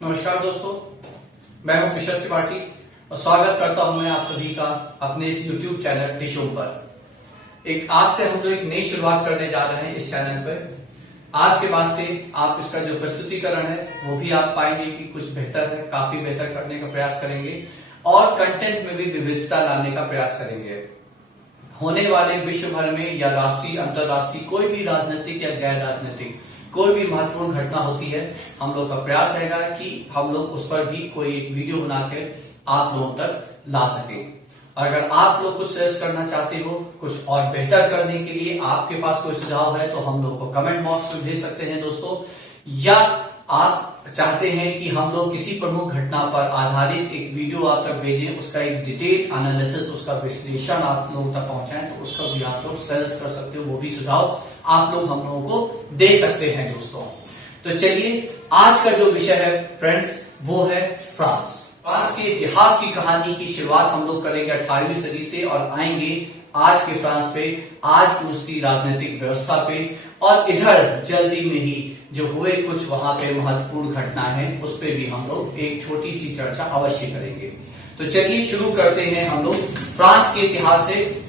नमस्कार दोस्तों, मैं हूं कृष्ण त्रिपाठी और स्वागत करता हूं मैं आप सभी का अपने इस YouTube चैनल टिशो पर। आज से हम लोग एक नई शुरुआत करने जा रहे हैं इस चैनल पर। आज के बाद से आप इसका जो प्रस्तुतिकरण है वो भी आप पाएंगे कि कुछ बेहतर है, काफी बेहतर करने का प्रयास करेंगे और कंटेंट में भी विविधता लाने का प्रयास करेंगे। होने वाले विश्व भर में या राष्ट्रीय अंतर्राष्ट्रीय कोई भी राजनीतिक या गैर राजनीतिक कोई भी महत्वपूर्ण घटना होती है, हम लोग का प्रयास रहेगा कि हम लोग उस पर भी कोई एक वीडियो बना के आप लोगों तक ला सके। अगर आप लोग कुछ सजेस्ट करना चाहते हो, कुछ और बेहतर करने के लिए आपके पास कोई सुझाव है तो हम लोग को कमेंट बॉक्स में भेज सकते हैं दोस्तों। या आप चाहते हैं कि हम लोग किसी प्रमुख घटना पर आधारित एक वीडियो आप तक भेजें, उसका एक डिटेल एनालिसिस, उसका विश्लेषण आप लोगों तक पहुंचाएं, तो उसका भी आप लोग सजेस्ट कर सकते हो। वो भी सुझाव आप लोग हम लोगों को दे सकते हैं दोस्तों। तो चलिए, आज का जो विषय है फ्रेंड्स वो है फ्रांस। फ्रांस के इतिहास की कहानी की शुरुआत हम लोग करेंगे 18वीं सदी से और आएंगे आज के फ्रांस पे, आज की उसकी राजनीतिक व्यवस्था पे, और इधर जल्दी में ही जो हुए कुछ वहां पे महत्वपूर्ण घटना है उस पे भी हम लोग एक छोटी सी चर्चा अवश्य करेंगे। तो चलिए शुरू करते हैं हम लोग फ्रांस के इतिहास से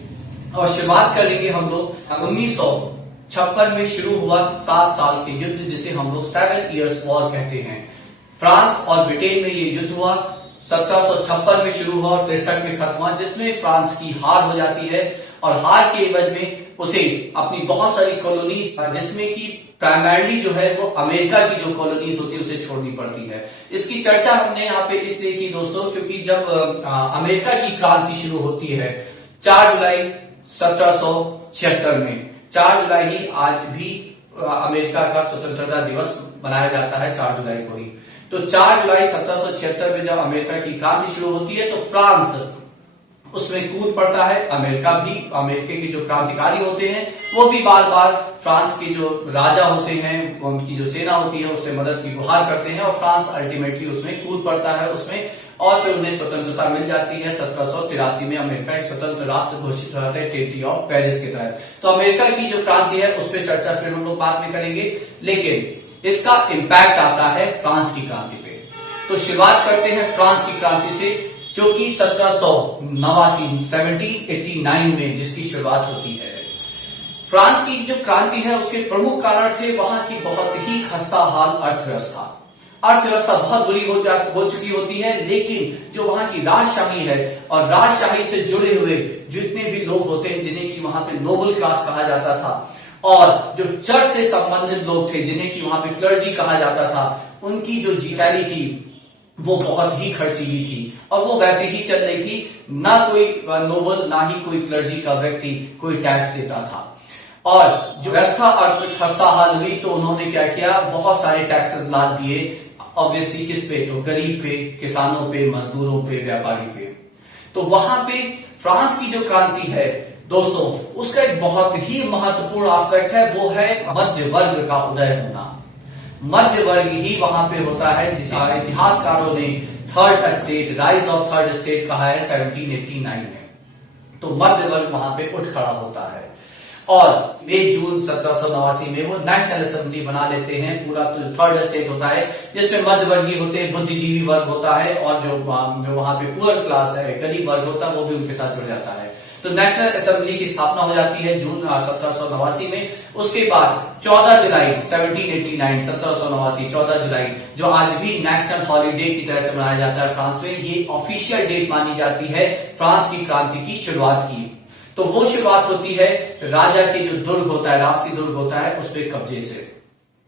और शुरुआत करेंगे हम लोग 1956 में शुरू हुआ 7 साल के युद्ध, जिसे हम लोग 7 Years वॉर कहते हैं। फ्रांस और ब्रिटेन में ये युद्ध हुआ, 1756 में शुरू हुआ और 63 में खत्म हुआ, जिसमें फ्रांस की हार हो जाती है और हार के एवज में उसे अपनी बहुत सारी कॉलोनीज, जिसमें कि प्राइमरली जो है वो अमेरिका की जो कॉलोनीज होती है उसे छोड़नी पड़ती है। इसकी चर्चा हमने यहाँ पे इसलिए की दोस्तों क्योंकि जब अमेरिका की क्रांति शुरू होती है 4 जुलाई 1776 में, 4 जुलाई ही आज भी अमेरिका का स्वतंत्रता दिवस मनाया जाता है, 4 जुलाई को ही। तो 4 जुलाई 1776 में जब अमेरिका की क्रांति शुरू होती है तो फ्रांस उसमें कूद पड़ता है। अमेरिका भी, अमेरिका के जो क्रांतिकारी होते हैं वो भी बार बार फ्रांस के जो राजा होते हैं, उनकी जो सेना होती है उससे मदद की गुहार करते हैं और फ्रांस अल्टीमेटली उसमें कूद पड़ता है उसमें, और फिर उन्हें स्वतंत्रता मिल जाती है। 1783 में अमेरिका एक स्वतंत्र राष्ट्र घोषित हो जाता है ट्रीटी ऑफ पेरिस के तहत। तो अमेरिका की जो क्रांति है उस पर चर्चा फिर हम लोग बाद में करेंगे, लेकिन इसका इम्पैक्ट आता है फ्रांस की क्रांति पे। तो शुरुआत करते हैं फ्रांस की क्रांति से, जो कि 1789 में जिसकी शुरुआत होती है। फ्रांस की जो क्रांति है उसके प्रमुख कारण थे वहां की बहुत ही खस्ता हाल अर्थव्यवस्था बहुत बुरी हो चुकी होती है, लेकिन जो वहां की राजशाही है और राजशाही से जुड़े हुए जितने भी लोग होते हैं जिन्हें कि वहां पे नोबल क्लास कहा जाता था, और जो चर्च से संबंधित लोग थे जिन्हें कि वहां पे क्लर्जी कहा जाता था, उनकी जो जीताली थी वो बहुत ही खर्चीली थी और वो वैसे ही चल रही थी। ना कोई नोबल ना ही कोई क्लर्जी का व्यक्ति कोई टैक्स देता था, और जो व्यवस्था और खस्ता हाल हुई तो उन्होंने क्या किया, बहुत सारे टैक्सेस लाद दिए। ऑब्वियसली किस पे, तो गरीब पे, किसानों पे, मजदूरों पे, व्यापारी पे। तो वहां पे फ्रांस की जो क्रांति है दोस्तों, उसका एक बहुत ही महत्वपूर्ण एस्पेक्ट है, वो है मध्य वर्ग का उदय होना। मध्य वर्ग ही वहां पे होता है जिसे इतिहासकारों ने third estate, rise of third estate कहा है 1789 में। तो मध्य वर्ग वहां पे उठ खड़ा होता है और 1 जून 1789 में वो नेशनल असेंबली बना लेते हैं। पूरा तो थर्ड एस्टेट होता है जिसमें मध्यवर्गीय होते हैं, बुद्धिजीवी वर्ग होता है, और जो वहां पे पुअर क्लास है, गरीब वर्ग होता है, वो भी उनके साथ जुड़ जाता है। तो नेशनल असेंबली की स्थापना हो जाती है जून 1789 में। उसके बाद 14 जुलाई 1789 14 जुलाई, जो आज भी नेशनल हॉलीडे की तरह से मनाया जाता है फ्रांस में, ये ऑफिशियल डेट मानी जाती है फ्रांस की क्रांति की शुरुआत की। तो वो शुरुआत होती है राजा के जो दुर्ग होता है, राष्ट्रीय दुर्ग होता है, उस पर कब्जे से।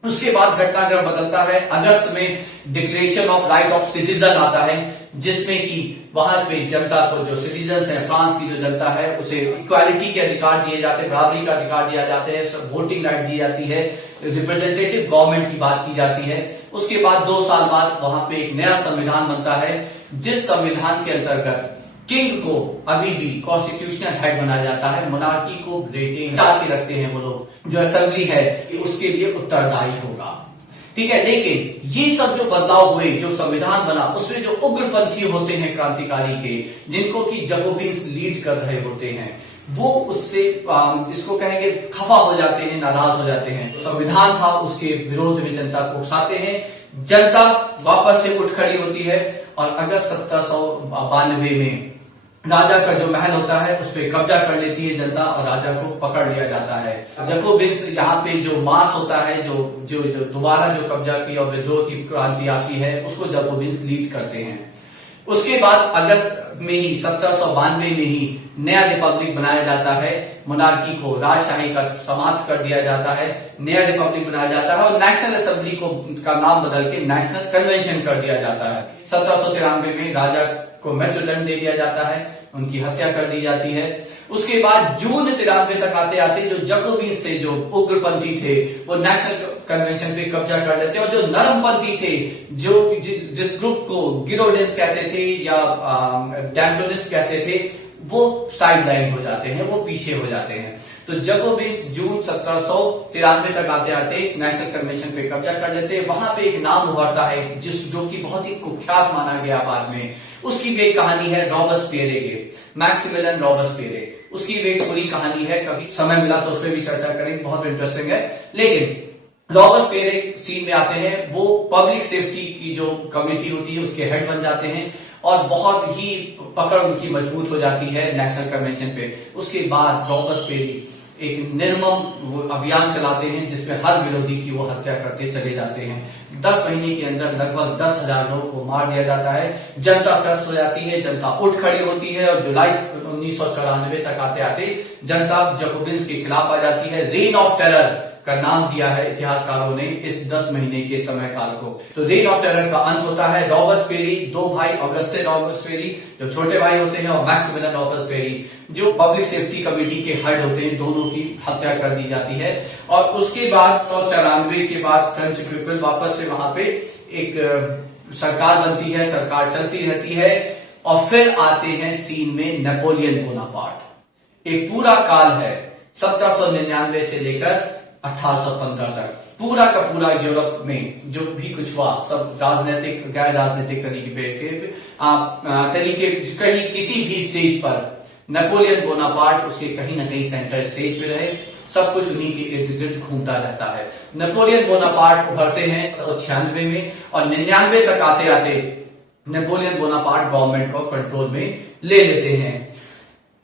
उसके बाद घटनाक्रम बदलता है। अगस्त में declaration of right of citizen आता है, जिसमें कि वहां पे जनता को, जो सिटीजन है फ्रांस की जो जनता है, उसे इक्वालिटी के अधिकार दिए जाते हैं, बराबरी का अधिकार दिया जाते हैं, वोटिंग राइट दी जाती है, रिप्रेजेंटेटिव गवर्नमेंट की बात की जाती है। उसके बाद 2 साल बाद वहां पे एक नया संविधान बनता है, जिस संविधान के अंतर्गत किंग को अभी भी कॉन्स्टिट्यूशनल हेड बनाया जाता है, मोनार्की को रिटेन के रखते हैं वो लोग, जो असेंबली है उसके लिए उत्तरदायी होगा। ठीक है, लेकिन ये सब जो बदलाव हुए, जो संविधान बना, उसमें जो उग्रपंथी होते हैं क्रांतिकारी के, जिनको कि जकोबिन्स लीड कर रहे होते हैं, वो उससे जिसको कहेंगे खफा हो जाते हैं, नाराज हो जाते हैं। तो संविधान था उसके विरोध में जनता को उकसाते हैं जनता वापस से उठ खड़ी होती है और अगस्त 1792 में राजा का जो महल होता है उस पर कब्जा कर लेती है जनता और राजा को पकड़ लिया जाता है। जैकोबिन्स यहाँ पे जो मास होता है, जो दोबारा जो कब्जा की और विद्रोह की क्रांति आती है, उसको जैकोबिन्स लीड करते हैं। उसके बाद अगस्त में ही 1792 में ही नया रिपब्लिक बनाया जाता है। मोनार्की को, राजशाही का समाप्त कर दिया जाता है, नया रिपब्लिक बनाया जाता है और नेशनल असेंबली का नाम बदल के नेशनल कन्वेंशन कर दिया जाता है। 1793 में राजा को मृत्युदंड दे दिया जाता है, उनकी हत्या कर दी जाती है। उसके बाद जून 93 तक आते आते जो जैकोबिन्स थे, जो उग्रपंथी थे, वो नेशनल कन्वेंशन पे कब्जा कर लेते और जो नरमपंथी थे, जो जिस ग्रुप को गिरोडेंस कहते थे या डैंटोनिस्ट कहते थे, वो साइड लाइन हो जाते हैं, वो पीछे हो जाते हैं। तो जैकोबिन्स जून 1793 तक आते आते नेशनल कन्वेंशन पे कब्जा कर लेते हैं। वहां पे एक नाम उभरता है जो कि बहुत ही कुख्यात माना गया बाद में। उसकी भी एक कहानी है रॉबस्पियरे के, मैक्सिमिलियन रॉबस्पियरे। उसकी भी एक पूरी कहानी है, कभी समय मिला तो उस पर भी चर्चा करेंगे, बहुत इंटरेस्टिंग है। लेकिन रॉबस्पियरे सीन में आते हैं, वो पब्लिक सेफ्टी की जो कमेटी होती है उसके हेड बन जाते हैं और बहुत ही पकड़ उनकी मजबूत हो जाती है नेशनल कन्वेंशन पे। उसके बाद रॉबस्पियरे एक निर्मम अभियान चलाते हैं जिसमें हर विरोधी की वो हत्या करते चले जाते हैं। 10 महीने के अंदर लगभग 10,000 लोगों को मार दिया जाता है। जनता त्रस्त हो जाती है, जनता उठ खड़ी होती है और जुलाई 1994 तक आते आते जनता जैकोबिन्स के खिलाफ आ जाती है। रेन ऑफ टेरर का नाम दिया है इतिहासकारों ने इस 10 महीने के समय काल को। तो रेन ऑफ टेरर का अंत होता है। रॉबस्पियरे, 2 भाई, ऑगस्टे रॉबस्पियरे जो छोटे भाई होते हैं और मैक्सिमिलियन रॉबस्पियरे जो पब्लिक सेफ्टी कमेटी के हेड होते हैं, दोनों की हत्या कर दी जाती है। और उसके बाद 1994 के बाद फ्रेंच पीपल वापस से वहां पे एक सरकार बनती है, सरकार चलती रहती है और फिर आते हैं सीन में नेपोलियन बोनापार्ट। एक पूरा काल है 1799 से लेकर 1815 तक, पूरा का पूरा यूरोप में जो भी कुछ हुआ सब राजनीतिक गैर राजनीतिक तरीके कहीं किसी भी स्टेज पर नेपोलियन बोनापार्ट उसके कहीं ना कहीं सेंटर स्टेज पे रहे, सब कुछ उन्हीं के इर्द गिर्द घूमता रहता है। नेपोलियन बोनापार्ट उभरते हैं 1796 में और 99 तक आते आते नेपोलियन बोनापार्ट गवर्नमेंट को कंट्रोल में ले लेते हैं।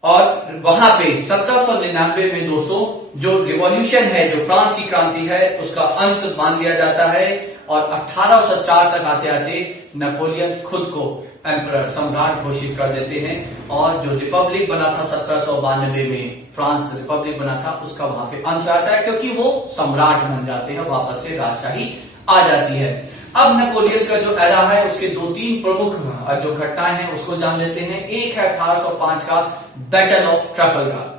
और वहां पे 1799 में दोस्तों जो रिवॉल्यूशन है, जो फ्रांस की क्रांति है, उसका अंत मान लिया जाता है और 1804 तक आते आते नेपोलियन खुद को एम्परर, सम्राट घोषित कर देते हैं और जो रिपब्लिक बना था 1792 में, फ्रांस रिपब्लिक बना था, उसका वहां पे अंत आता है क्योंकि वो सम्राट बन जाते हैं, वापस से राजशाही आ जाती है। अब नेपोलियन का जो एरा है उसके 2-3 प्रमुख जो घटनाएं हैं उसको जान लेते हैं। एक है 1805 का बैटल ऑफ ट्रफलगर,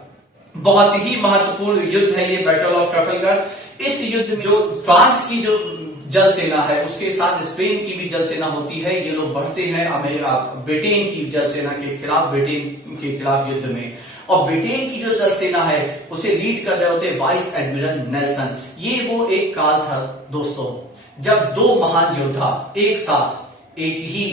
बहुत ही महत्वपूर्ण युद्ध है ये बैटल ऑफ ट्रफलगर। इस युद्ध में जो फ्रांस की जो जल सेना है उसके साथ स्पेन की भी जल सेना होती है, ये लोग बढ़ते हैं ब्रिटेन की जल सेना के खिलाफ, ब्रिटेन के खिलाफ युद्ध में। और ब्रिटेन की जो जल सेना है उसे लीड कर रहे होते वाइस एडमिरल नेल्सन। ये वो एक काल था दोस्तों जब 2 महान योद्धा एक साथ एक ही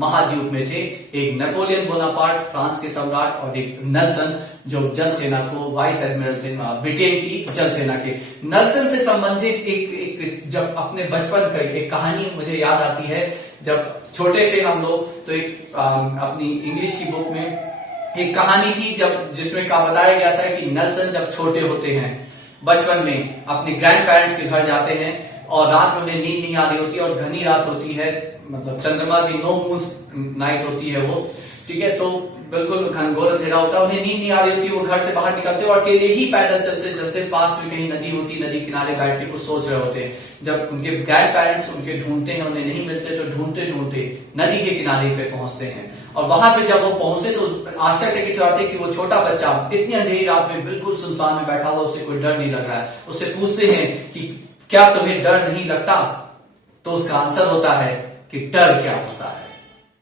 महाद्वीप में थे, एक नेपोलियन बोनापार्ट फ्रांस के सम्राट और एक नेल्सन जो जल सेना को वाइस एडमिरल थे ब्रिटेन की जल सेना के। नेल्सन से संबंधित एक जब अपने बचपन की एक कहानी मुझे याद आती है। जब छोटे थे हम लोग तो एक अपनी इंग्लिश की बुक में एक कहानी थी जिसमें बताया गया था कि नेल्सन जब छोटे होते हैं बचपन में अपने ग्रैंड पेरेंट्स के घर जाते हैं और रात में उन्हें नींद नहीं आ रही होती और घनी रात होती है, मतलब चंद्रमा की नो मून नाइट होती है वो, ठीक है, तो बिल्कुल घनघोर अंधेरा होता है, उन्हें नींद नहीं आ रही होती, वो घर से बाहर निकलते और अकेले ही पैदल चलते चलते पास में कहीं नदी होती, नदी किनारे बैठ के कुछ सोच रहे होते। जब उनके ग्रैंड पेरेंट्स उनके ढूंढते हैं, उन्हें नहीं मिलते तो ढूंढते ढूंढते नदी के किनारे पे पहुंचते हैं और वहां पे जब वो पहुंचते तो आश्चर्यचकित होते कि वो छोटा बच्चा इतनी अंधेरी रात में बिल्कुल सुनसान में बैठा हुआ, उसे कोई डर नहीं लग रहा है। उससे पूछते हैं कि क्या तुम्हें डर नहीं लगता? तो उसका आंसर होता है कि डर क्या होता है।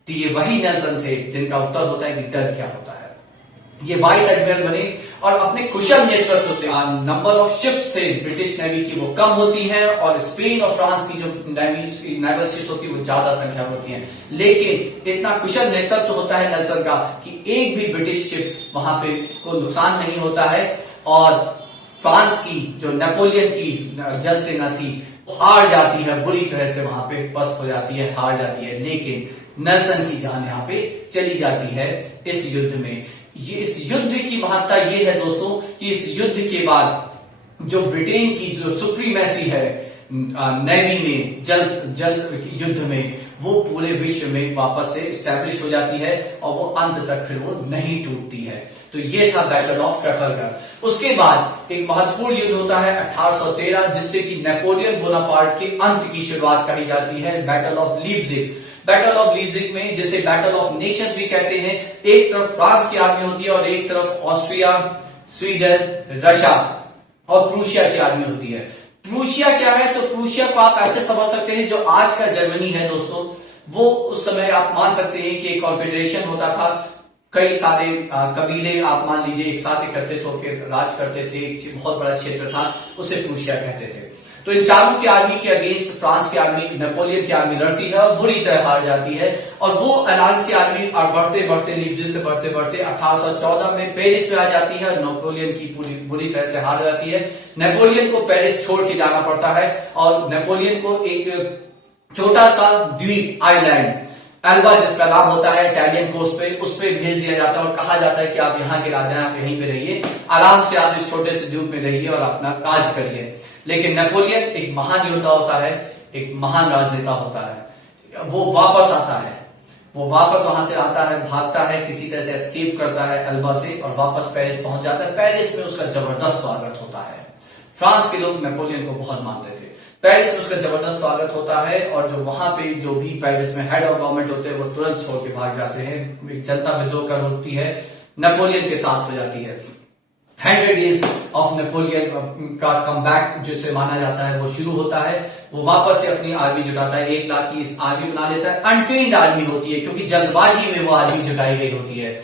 तो ये वही नेल्सन थे जिनका उत्तर होता है कि डर क्या होता है। ये वाइस एडमिरल बने और अपने कुशल नेतृत्व से नंबर ऑफ शिप्स थे ब्रिटिश नेवी की वो कम होती है और स्पेन और फ्रांस की जो नेवल शिप्स होती है वो ज्यादा संख्या होती है, लेकिन इतना कुशल नेतृत्व होता है नेल्सन का कि एक भी ब्रिटिश शिप वहां पे को नुकसान नहीं होता है और फ्रांस की जो नेपोलियन की जल सेना थी हार जाती है, बुरी तरह से वहां पे पस्त हो जाती है, हार जाती है। लेकिन नेल्सन की जान यहाँ पे चली जाती है इस युद्ध में। ये इस युद्ध की महत्ता ये है दोस्तों कि इस युद्ध के बाद जो ब्रिटेन की जो सुप्रीमेसी है नेवी में, जल युद्ध में, वो पूरे विश्व में वापस से स्टैब्लिश हो जाती है और वो अंत तक फिर वो नहीं टूटती है। तो ये था बैटल ऑफ ट्रफलगर। उसके बाद एक महत्वपूर्ण युद्ध होता है 1813, जिससे कि नेपोलियन बोनापार्ट के अंत की शुरुआत कही जाती है, बैटल ऑफ लीप्जिग। बैटल ऑफ लीप्जिग में, जिसे बैटल ऑफ नेशंस भी कहते हैं, एक तरफ फ्रांस की आर्मी होती है और एक तरफ ऑस्ट्रिया, स्वीडन, रशिया और प्रूशिया की आर्मी होती है। प्रूशिया क्या है? तो प्रूशिया को आप ऐसे समझ सकते हैं, जो आज का जर्मनी है दोस्तों, वो उस समय आप मान सकते हैं कि एक कॉन्फेडरेशन होता था। कई सारे कबीले आप मान लीजिए एक साथ एकत्रित होकर राज करते थे, एक बहुत बड़ा क्षेत्र था, उसे प्रूशिया कहते थे। तो इन चारों की आर्मी के अगेंस्ट फ्रांस की आर्मी, नेपोलियन की आर्मी लड़ती है और बुरी तरह हार जाती है। और वो अलायंस की आर्मी और बढ़ते बढ़ते लीप्जिग से बढ़ते बढ़ते 1814 में पेरिस में आ जाती है और नेपोलियन की पूरी बुरी तरह से हार जाती है। नेपोलियन को पेरिस छोड़ के जाना पड़ता है और नेपोलियन को एक छोटा सा द्वीप, आइलैंड एल्बा जिसका नाम होता है इटालियन कोस्ट पे, उस पे भेज दिया जाता है और कहा जाता है कि आप यहाँ के राजा हैं, आप यहीं पे रहिए, आराम से आप इस छोटे से द्वीप में रहिए और अपना राज करिए। लेकिन नेपोलियन एक महान योद्धा होता है, एक महान राजनेता होता है, वो वापस आता है, वो वापस वहां से आता है, भागता है, किसी तरह से एस्केप करता है एल्बा से और वापस पेरिस पहुंच जाता है। पेरिस में उसका जबरदस्त स्वागत होता है। फ्रांस के लोग नेपोलियन को बहुत मानते थे। पेरिस में उसका जबरदस्त स्वागत होता है और जो वहां पे जो भी पेरिस में हेड ऑफ गवर्नमेंट होते हैं वो तुरंत छोड़ के भाग जाते हैं। एक जनता विद्रोह कर होती है, नेपोलियन के साथ हो जाती है। 100 डेज ऑफ नेपोलियन का कमबैक जिसे माना जाता है वो शुरू होता है। वो वापस से अपनी आर्मी जुटाता है, 1 लाख की आर्मी बना लेता है। अनट्रेन्ड आर्मी होती है क्योंकि जल्दबाजी में वो आर्मी जुटाई गई होती है।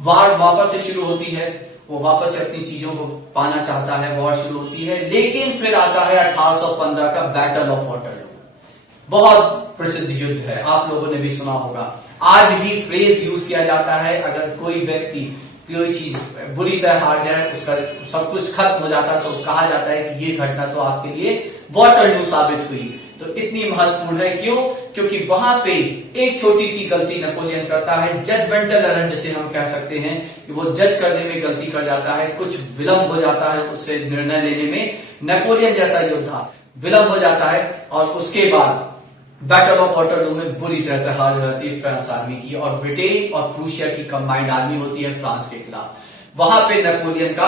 वार वापस से शुरू होती है, वो वापस से अपनी चीजों को पाना चाहता है, वॉर शुरू होती है। लेकिन फिर आता है 1815 का बैटल ऑफ वाटरलू। बहुत प्रसिद्ध युद्ध है, आप लोगों ने भी सुना होगा। आज भी फ्रेज यूज किया जाता है, अगर कोई व्यक्ति कोई चीज बुरी तरह हार जाए, उसका सब कुछ खत्म हो जाता है, तो कहा जाता है कि ये घटना तो आपके लिए वाटरलू साबित हुई। तो इतनी महत्वपूर्ण है, क्यों? क्योंकि वहां पे एक छोटी सी गलती नेपोलियन करता है, जजमेंटल एरर जिसे हम कह सकते हैं, कि वो जज करने में गलती कर जाता है, कुछ विलंब हो जाता है उससे निर्णय लेने में। नेपोलियन जैसा योद्धा विलंब हो जाता है और उसके बाद बैटल ऑफ वाटरलू में बुरी तरह से हार जाती है फ्रांस आर्मी की और ब्रिटेन और प्रूशिया की कंबाइंड आर्मी होती है फ्रांस के खिलाफ। वहां पे नेपोलियन का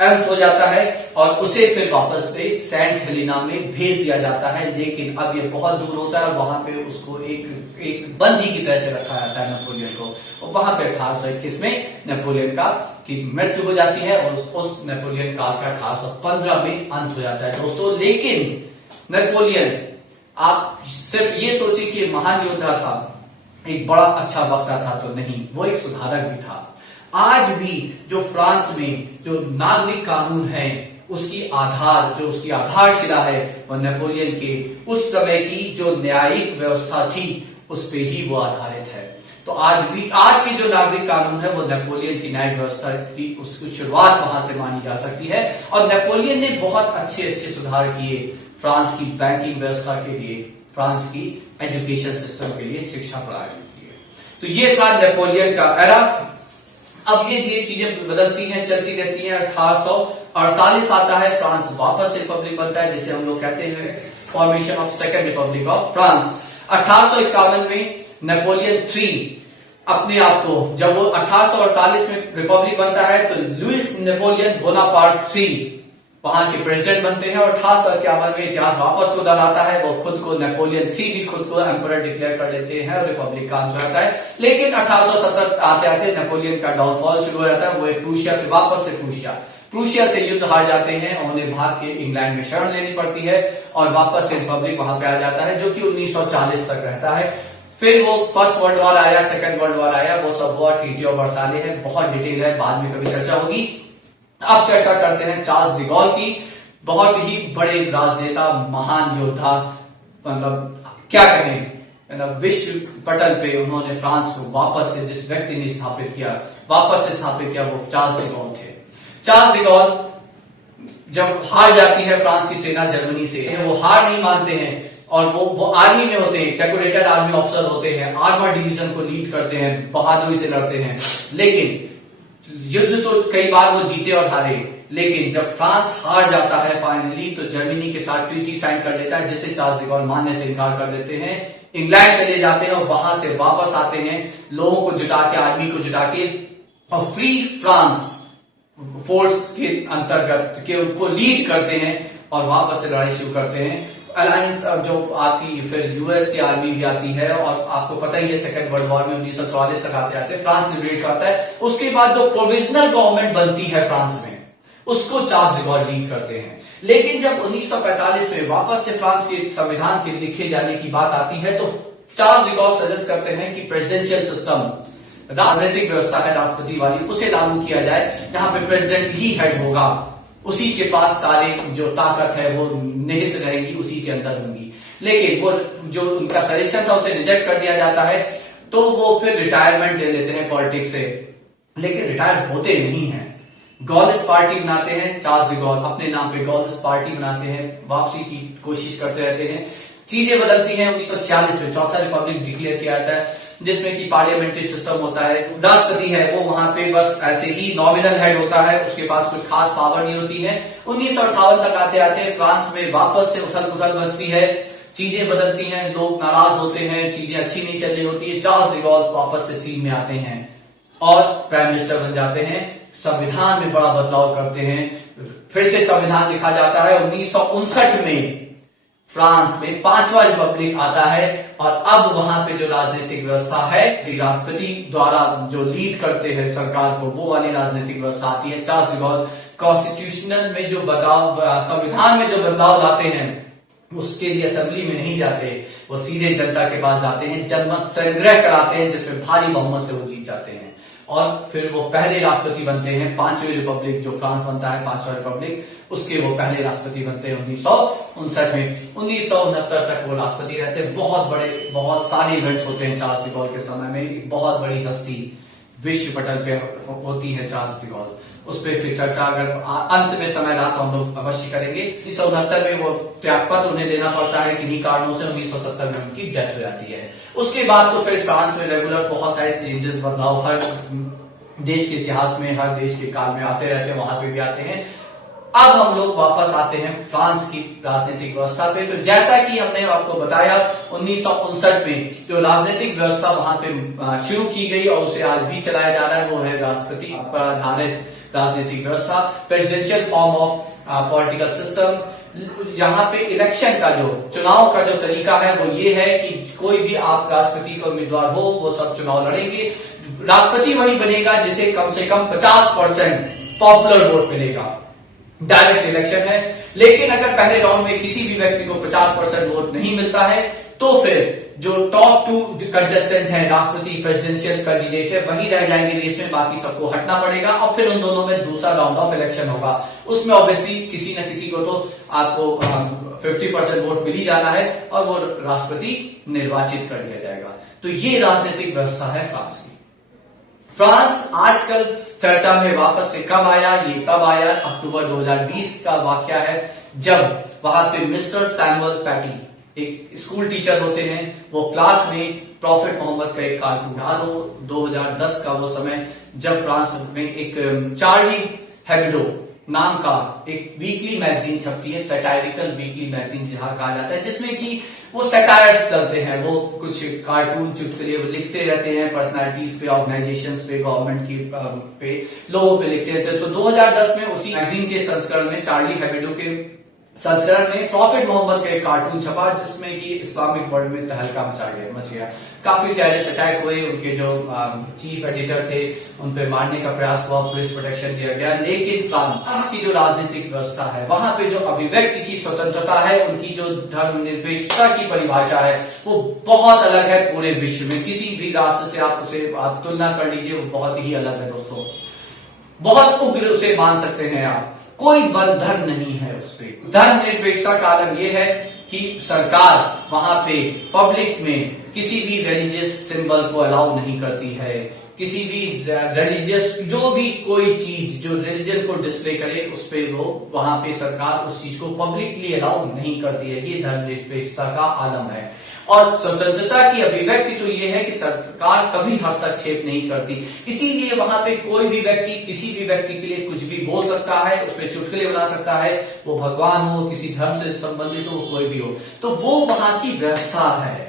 अंत हो जाता है और उसे फिर वापस से सेंट हेलेना में भेज दिया जाता है। लेकिन अब ये बहुत दूर होता है और वहां पे उसको एक बंदी की तरह से रखा जाता है नेपोलियन को। और वहां पे 1821 में नेपोलियन का की मृत्यु हो जाती है और उस नेपोलियन काल का 1815 में अंत हो जाता है दोस्तों। लेकिन नेपोलियन, आप सिर्फ ये सोचिए कि महान योद्धा था, एक बड़ा अच्छा वक्ता था, तो नहीं, वो एक सुधारक भी था। आज भी जो फ्रांस में जो नागरिक कानून है, उसकी आधारशिला है, वह नेपोलियन के उस समय की जो न्यायिक व्यवस्था थी उस पे ही वो आधारित है। तो आज की जो नागरिक कानून है वो नेपोलियन की न्यायिक व्यवस्था की उसकी शुरुआत वहां से मानी जा सकती है। और नेपोलियन ने बहुत अच्छे सुधार किए फ्रांस की बैंकिंग व्यवस्था के लिए, फ्रांस की एजुकेशन सिस्टम के लिए, शिक्षा प्रणाली के लिए। तो ये था नेपोलियन का एरा। अब ये चीजें बदलती हैं, चलती रहती हैं। 1848 आता है, फ्रांस वापस रिपब्लिक बनता है, जिसे हम लोग कहते हैं formation of second Republic of France. 1851 में नेपोलियन 3 अपने आप को, जब वो 1848 में रिपब्लिक बनता है, तो लुइस नेपोलियन बोनापार्ट 3 वहां के प्रेसिडेंट बनते हैं और 1851 में इतिहास वापस को दोहराता है। वो खुद को नेपोलियन 3 भी खुद को एम्परर डिक्लेयर कर लेते हैं और रिपब्लिक का अंत रहता है। लेकिन 1870 आते आते नेपोलियन का डाउनफॉल शुरू हो जाता है। वो प्रूशिया से वापस से प्रूशिया से युद्ध हार जाते हैं, उन्हें भाग के इंग्लैंड में शरण लेनी पड़ती है और वापस से रिपब्लिक वहां पे आ जाता है, जो कि 1940 तक रहता है। फिर वो फर्स्ट वर्ल्ड वॉर आया, सेकंड वर्ल्ड वॉर आया, वो सब वॉर ट्रीटी ऑफ वर्साले है, बहुत डिटेल है, बाद में कभी चर्चा होगी। अब चर्चा करते हैं चार्ल्स डिगॉल की। बहुत ही बड़े राजनेता, महान योद्धा, मतलब क्या कहें, मतलब विश्व पटल पे उन्होंने फ्रांस को वापस से जिस व्यक्ति ने स्थापित किया वो चार्ल्स डिगॉल थे। चार्ल्स डिगॉल जब हार जाती है फ्रांस की सेना जर्मनी से, वो हार नहीं मानते हैं और वो आर्मी में होते हैं, डेकोरेटेड आर्मी ऑफिसर होते हैं, आर्मर डिवीजन को लीड करते हैं, बहादुरी से लड़ते हैं। लेकिन युद्ध तो कई बार वो जीते और हारे, लेकिन जब फ्रांस हार जाता है फाइनली, तो जर्मनी के साथ ट्रीटी साइन कर लेता है, जिसे चार्ल्स डी गॉल मानने से इनकार कर देते हैं। इंग्लैंड चले जाते हैं और वहां से वापस आते हैं, लोगों को जुटा के, आर्मी को जुटा के, और फ्री फ्रांस फोर्स के अंतर्गत के उनको लीड करते हैं और वापस से लड़ाई शुरू करते हैं। अलायंस जो आती, फिर यूएस की आर्मी भी आती है, और आपको पता ही है सेकेंड वर्ल्ड वॉर में 1944 तक आते आते फ्रांस लिबरेट करता है। उसके बाद जो प्रोविजनल गवर्नमेंट बनती है फ्रांस में, उसको चार्ल्स डी गॉल लीड करते हैं। लेकिन जब 1945 में वापस से फ्रांस के संविधान के लिखे जाने की बात आती है, तो चार्ल्स डी गॉल सजेस्ट करते हैं कि प्रेसिडेंशियल सिस्टम, राजनीतिक व्यवस्था है राष्ट्रपति वाली, उसे लागू किया जाए, जहां पे प्रेसिडेंट ही हेड होगा, उसी के पास सारे जो ताकत है वो निहित रहेगी, उसी के अंदर होंगी। लेकिन वो जो उनका सजेशन था उसे रिजेक्ट कर दिया जाता है, तो वो फिर रिटायरमेंट ले लेते हैं पॉलिटिक्स से, लेकिन रिटायर होते नहीं हैं। गॉलिस्ट पार्टी बनाते हैं चार्ल्स डी गॉल, अपने नाम पे गॉलिस्ट पार्टी बनाते हैं, वापसी की कोशिश करते रहते हैं। चीजें बदलती हैं। 1946 में चौथा रिपब्लिक डिक्लेयर किया जाता है, जिसमें कि पार्लियामेंट्री सिस्टम होता है। राष्ट्रपति है वो वहां पे बस ऐसे ही नॉमिनल हेड होता है, उसके पास कुछ खास पावर नहीं होती है। 1958 तक आते आते फ्रांस में वापस से उथल पुथल मचती है, चीजें बदलती हैं, लोग नाराज होते हैं, चीजें अच्छी नहीं चल रही होती है। चार्ल्स डी गॉल वापस से सीन में आते हैं और प्राइम मिनिस्टर बन जाते हैं, संविधान में बड़ा बदलाव करते हैं, फिर से संविधान लिखा जाता है। 1959 में फ्रांस में पांचवा रिपब्लिक आता है, और अब वहां पे जो राजनीतिक व्यवस्था है, राष्ट्रपति द्वारा जो लीड करते हैं सरकार को, वो वाली राजनीतिक व्यवस्था आती है। चार्ल्स डी गॉल कॉन्स्टिट्यूशनल में जो बदलाव, संविधान में जो बदलाव लाते हैं, उसके लिए असेंबली में नहीं जाते, वो सीधे जनता के पास जाते हैं, जनमत संग्रह कराते हैं, जिसमें भारी बहुमत से वो जीत जाते हैं, और फिर वो पहले राष्ट्रपति बनते हैं। पांचवी रिपब्लिक जो फ्रांस बनता है, पांचवा रिपब्लिक, उसके वो पहले राष्ट्रपति बनते हैं 1959 में। 1969 तक वो राष्ट्रपति रहते हैं। बहुत सारे इवेंट्स होते हैं चार्ल्स डी गॉल के समय में। बहुत बड़ी हस्ती विश्व पटल पे होती है चार्ल्स डी गॉल, उस पर फिर चर्चा अगर अंत में समय रहा तो हम लोग अवश्य करेंगे। 1969 में वो त्यागपत्र उन्हें देना पड़ता है किन्हीं कारणों से। 1970 में उनकी डेथ हो जाती है। उसके बाद तो फिर फ्रांस में रेगुलर बहुत सारे चेंजेस, बदलाव हर देश के इतिहास में, हर देश के काल में आते रहते हैं, वहां पे भी आते हैं। अब हम लोग वापस आते हैं फ्रांस की राजनीतिक व्यवस्था पे। तो जैसा कि हमने आपको बताया, 1959 में जो राजनीतिक व्यवस्था वहां पे शुरू की गई और उसे आज भी चलाया जा रहा है, वो है राष्ट्रपति पर आधारित राजनीतिक व्यवस्था, presidential form of political system. यहाँ पे इलेक्शन का जो चुनाव का जो तरीका है वो ये है कि कोई भी आप राष्ट्रपति का उम्मीदवार हो, वो सब चुनाव लड़ेंगे। राष्ट्रपति वही बनेगा जिसे कम से कम 50% पॉपुलर वोट मिलेगा। डायरेक्ट इलेक्शन है। लेकिन अगर पहले राउंड में किसी भी व्यक्ति को 50% वोट नहीं मिलता है, तो फिर जो टॉप 2 कंटेस्टेंट है, राष्ट्रपति प्रेसिडेंशियल कैंडिडेट है, वही रह जाएंगे रेस में, बाकी सबको हटना पड़ेगा, और फिर उन दोनों में दूसरा राउंड ऑफ इलेक्शन होगा। उसमें ऑब्वियसली किसी न किसी को तो आपको 50% वोट मिल ही जाना है, और वो राष्ट्रपति निर्वाचित कर दिया जाएगा। तो ये राजनीतिक व्यवस्था है फ्रांस की। फ्रांस आजकल चर्चा में वापस से कब आया, ये तब आया, अक्टूबर 2020 का वाकया है, जब वहां पे मिस्टर सैमुअल पैटी, एक स्कूल टीचर होते हैं, वो क्लास में प्रॉफिट मोहम्मद का एक कार्टून, याद हो 2010 का वो समय, जब फ्रांस में एक चार्ली हेब्डो नाम का एक वीकली मैगजीन छपती है, सैटायरिकल वीकली मैगजीन जहां कहा जाता है, जिसमें कि वो सैटायर्स चलते हैं, वो कुछ कार्टून चुटकुले लिखते रहते हैं पर्सनालिटीज पे, ऑर्गेनाइजेशंस पे, गवर्नमेंट की पे, लोगों पे लिखते रहते हैं। तो 2010 में उसी मैगजीन के संस्करण में, चार्ली हेब्डो के संस्करण में, प्रॉफिट मोहम्मद का एक कार्टून छपा, जिसमें कि इस्लामिक वर्ल्ड में तहलका मच गया। काफी टेररिस्ट अटैक हुए, उनके जो चीफ एडिटर थे उन पे मारने का प्रयास हुआ, पुलिस प्रोटेक्शन दिया गया। लेकिन फ्रांस की जो राजनीतिक व्यवस्था है, वहां पे जो अभिव्यक्ति की स्वतंत्रता है, उनकी जो धर्मनिरपेक्षता की परिभाषा है, वो बहुत अलग है पूरे विश्व में। किसी भी राष्ट्र से आप उसे तुलना कर लीजिए, वो बहुत ही अलग है दोस्तों। बहुत उग्र उसे मान सकते हैं आप, कोई बंधन नहीं है उसपे। धर्मनिरपेक्षता का आलम यह है कि सरकार वहां पे पब्लिक में किसी भी रिलीजियस सिंबल को अलाउ नहीं करती है, किसी भी रिलीजियस जो भी कोई चीज जो रिलीजन को डिस्प्ले करे उस पे वो वहां पे सरकार उस चीज को पब्लिकली अलाउ नहीं करती है। ये धर्मनिरपेक्षता का आलम है। और स्वतंत्रता की अभिव्यक्ति तो ये है कि सरकार कभी हस्तक्षेप नहीं करती, इसीलिए वहां पे कोई भी व्यक्ति किसी भी व्यक्ति के लिए कुछ भी बोल सकता है, उस पर चुटकुले बना सकता है, वो भगवान हो, किसी धर्म से संबंधित हो, कोई भी हो। तो वो वहां की व्यवस्था है,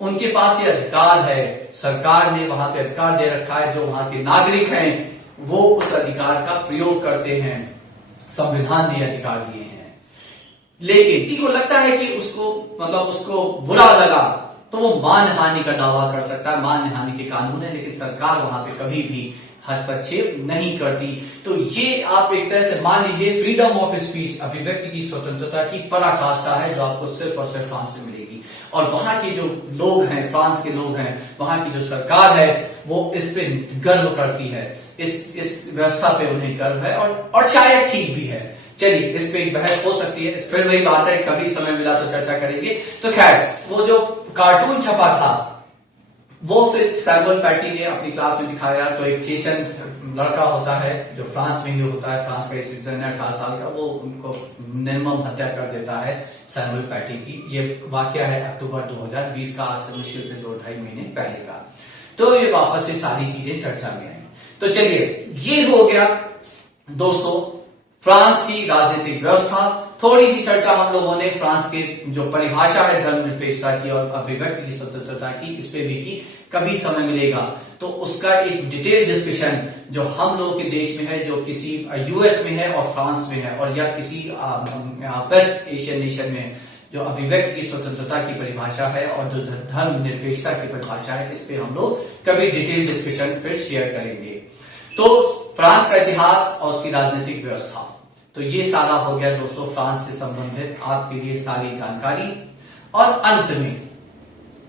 उनके पास ये अधिकार है। सरकार ने वहां पे अधिकार दे रखा है, जो वहां के नागरिक हैं वो उस अधिकार का प्रयोग करते हैं। संविधान ने अधिकार दिए हैं। लेकिन किसी को लगता है कि उसको मतलब उसको बुरा लगा तो वो मानहानि का दावा कर सकता है, मानहानि के कानून है, लेकिन सरकार वहां पे कभी भी हस्तक्षेप नहीं करती। तो ये आप एक तरह से मान लीजिए फ्रीडम ऑफ स्पीच, अभिव्यक्ति की स्वतंत्रता की पराकाष्ठा है, जो आपको सिर्फ और सिर्फ फ्रांस में मिलेगी। और वहां के जो लोग हैं, फ्रांस के लोग हैं, वहां की जो सरकार है वो इस पे गर्व करती है, इस व्यवस्था पे उन्हें गर्व है और शायद ठीक भी है। चलिए इस पे बहस हो सकती है, फिर वही बात है, कभी समय मिला तो चर्चा करेंगे। तो खैर वो जो कार्टून छपा था वो फिर सैमुअल पैटी ने अपनी क्लास में दिखाया। तो एक चेचन लड़का होता है जो फ्रांस में ही होता है, फ्रांस का सिटीजन है, 18 साल का, वो उनको निर्मम हत्या कर देता है सैमुअल पैटी की। ये वाकया है अक्टूबर 2020 का, आज से मुश्किल से 2-2.5 महीने पहले का। तो ये वापस से सारी चीजें चर्चा में आई। तो चलिए ये हो गया दोस्तों फ्रांस की राजनीतिक व्यवस्था। थोड़ी सी चर्चा हम लोगों ने फ्रांस के जो परिभाषा है धर्मनिरपेक्षता की और अभिव्यक्ति की स्वतंत्रता की, इस पे भी की। कभी समय मिलेगा तो उसका एक डिटेल डिस्कशन जो हम लोगों के देश में है, जो किसी यूएस में है और फ्रांस में है, और या किसी वेस्ट एशियन नेशन में जो अभिव्यक्ति की स्वतंत्रता की परिभाषा है और जो धर्मनिरपेक्षता की परिभाषा है, इस पे हम लोग कभी डिटेल डिस्कशन फिर शेयर करेंगे। तो फ्रांस का इतिहास और उसकी राजनीतिक व्यवस्था, तो ये सारा हो गया दोस्तों फ्रांस से संबंधित आपके लिए सारी जानकारी। और अंत में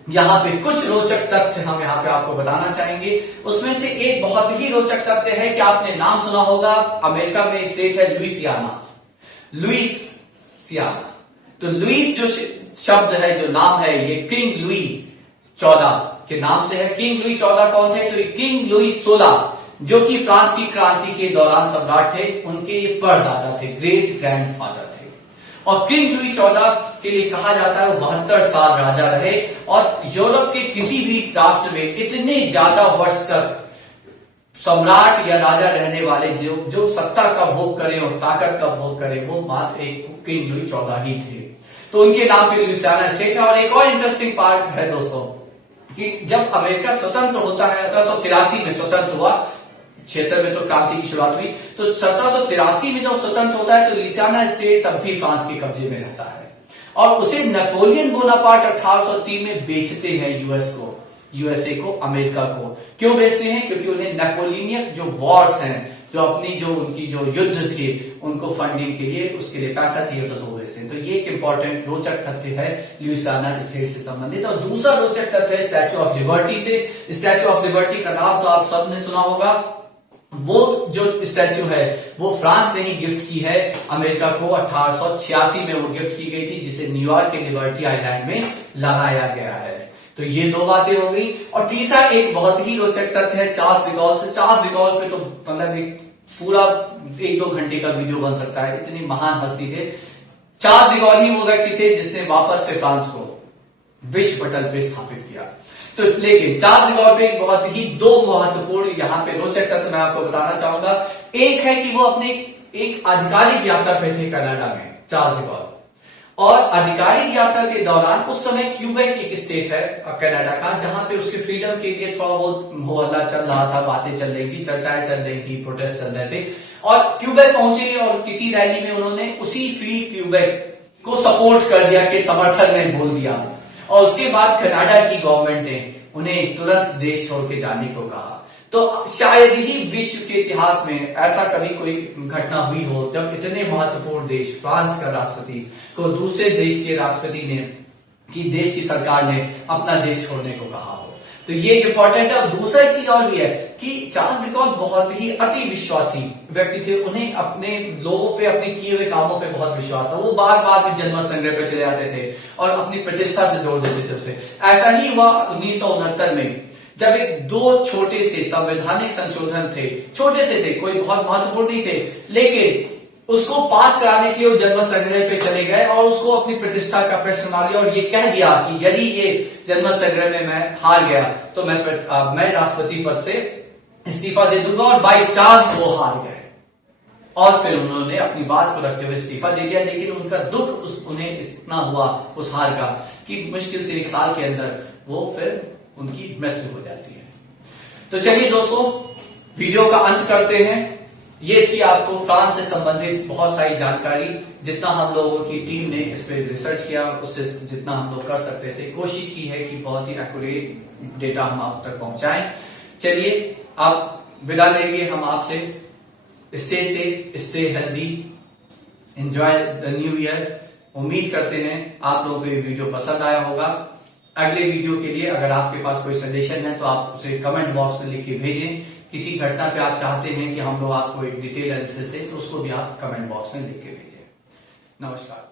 यहाँ पे कुछ रोचक तथ्य हम यहाँ पे आपको बताना चाहेंगे। उसमें से एक बहुत ही रोचक तथ्य है कि आपने नाम सुना होगा, अमेरिका में स्टेट है लुइसियाना। लुइसियाना, तो लुइस जो शब्द है, जो नाम है, ये किंग लुई 14 के नाम से है। किंग लुई 14 कौन थे? तो किंग लुई 16 जो कि फ्रांस की क्रांति के दौरान सम्राट थे, उनके ये परदादा थे, ग्रेट ग्रैंडफादर थे। और किंग लुई 14 के लिए कहा जाता है वो 72 साल राजा रहे और यूरोप के किसी भी राष्ट्र में इतने ज्यादा वर्ष तक सम्राट या राजा रहने वाले जो सत्ता का भोग करें और ताकत का भोग करें, वो मात्र एक किंग लुई 14 ही थे। तो उनके नाम पे लुइसियाना स्टेट है। और एक और इंटरेस्टिंग पार्ट है दोस्तों कि जब अमेरिका स्वतंत्र होता है, 1783 में स्वतंत्र हुआ, क्षेत्र में तो क्रांति की शुरुआत हुई, तो 1783 में जब स्वतंत्र होता है तो लुइसियाना स्टेट तब भी फ्रांस के कब्जे में रहता है। और उसे नेपोलियन बोनापार्ट 1803 में बेचते हैं यूएसए को, अमेरिका को। क्यों बेचते हैं? क्योंकि उन्हें नेपोलियनिक जो वॉर्स हैं, जो अपनी जो उनकी जो युद्ध थे, उनको फंडिंग के लिए, उसके लिए पैसा चाहिए होता, तो वो बेचते हैं। तो ये एक इंपॉर्टेंट रोचक तथ्य है लुइसियाना स्टेट से संबंधित। और दूसरा रोचक तथ्य है स्टैच्यू ऑफ लिबर्टी से। स्टैच्यू ऑफ लिबर्टी का नाम तो आप सबने सुना होगा। वो जो स्टैच्यू है वो फ्रांस ने ही गिफ्ट की है अमेरिका को। 1886 में वो गिफ्ट की गई थी, जिसे न्यूयॉर्क के लिबर्टी आइलैंड में लगाया गया है। तो ये दो बातें हो गई। और तीसरा एक बहुत ही रोचक तथ्य है चार्ल्स डिगॉल से। चार्ल्स डिगॉल पे तो मतलब एक पूरा 1-2 घंटे का वीडियो बन सकता है, इतनी महान हस्ती थे। चार्ल्स डिगॉल ही वो व्यक्ति थे जिसने वापस से फ्रांस को विश्व पटल पे स्थापित किया। तो लेकिन चार्ल्स डिगॉल पे बहुत ही 2 महत्वपूर्ण यहाँ पे रोचक तथ्य मैं आपको बताना चाहूंगा। एक है कि वो अपने एक आधिकारिक यात्रा पे थे कनाडा में, चार्ल्स डिगॉल। और आधिकारिक यात्रा के दौरान उस समय क्यूबेक एक स्टेट है कनाडा का, जहां पे उसके फ्रीडम के लिए थोड़ा बहुत हो हल्ला चल रहा था, बातें चल रही थी, चर्चाएं चल रही थी, प्रोटेस्ट चल रहे थे। और क्यूबेक पहुंचे और किसी रैली में उन्होंने उसी फ्री क्यूबेक को सपोर्ट कर दिया, के समर्थन में बोल दिया। और उसके बाद कनाडा की गवर्नमेंट ने उन्हें तुरंत देश छोड़ के जाने को कहा। तो शायद ही विश्व के इतिहास में ऐसा कभी कोई घटना हुई हो जब इतने महत्वपूर्ण देश, फ्रांस का राष्ट्रपति को दूसरे देश के राष्ट्रपति ने, कि देश की सरकार ने अपना देश छोड़ने को कहा हो। तो ये इंपॉर्टेंट है। और दूसरा एक चीज और भी है कि चार्ल्स डिगॉल बहुत ही अति विश्वासी व्यक्ति थे। उन्हें अपने लोगों पे, अपने किए हुए कामों पे बहुत विश्वास था। वो बार बार में जनमत संग्रह पे चले जाते थे और अपनी प्रतिष्ठा से जोड़ देते थे उसे। ऐसा ही हुआ 1969 में जब एक दो छोटे से संवैधानिक संशोधन थे, छोटे से थे, कोई बहुत महत्वपूर्ण नहीं थे, लेकिन उसको पास कराने के लिए वो जनमत संग्रह पे चले गए और उसको अपनी प्रतिष्ठा का प्रश्न बना लिया और ये कह दिया कि यदि ये जनमत संग्रह में मैं हार गया तो मैं राष्ट्रपति पद से इस्तीफा दे दूंगा, और बाई चांस वो हार गए और फिर उन्होंने अपनी बात को रखते हुए इस्तीफा दे दिया। लेकिन उनका दुख उन्हें इतना हुआ उस हार का कि मुश्किल से 1 साल के अंदर वो फिर उनकी मृत्यु हो जाती है। तो चलिए दोस्तों, वीडियो का अंत करते हैं। ये थी आपको फ्रांस से संबंधित बहुत सारी जानकारी, जितना हम लोगों की टीम ने इस पर रिसर्च किया उससे जितना हम लोग कर सकते थे, कोशिश की है कि बहुत ही एक्यूरेट डेटा हम आप तक पहुंचाएं। चलिए आप विदा लेंगे हम आपसे। Stay safe, stay healthy, enjoy the new year. उम्मीद करते हैं आप लोगों को ये वीडियो पसंद आया होगा। अगले वीडियो के लिए अगर आपके पास कोई सजेशन है तो आप उसे कमेंट बॉक्स में लिख के भेजें। किसी घटना पे आप चाहते हैं कि हम लोग आपको एक डिटेल एनालिसिस दें तो उसको भी आप कमेंट बॉक्स में लिख के भेजें। नमस्कार।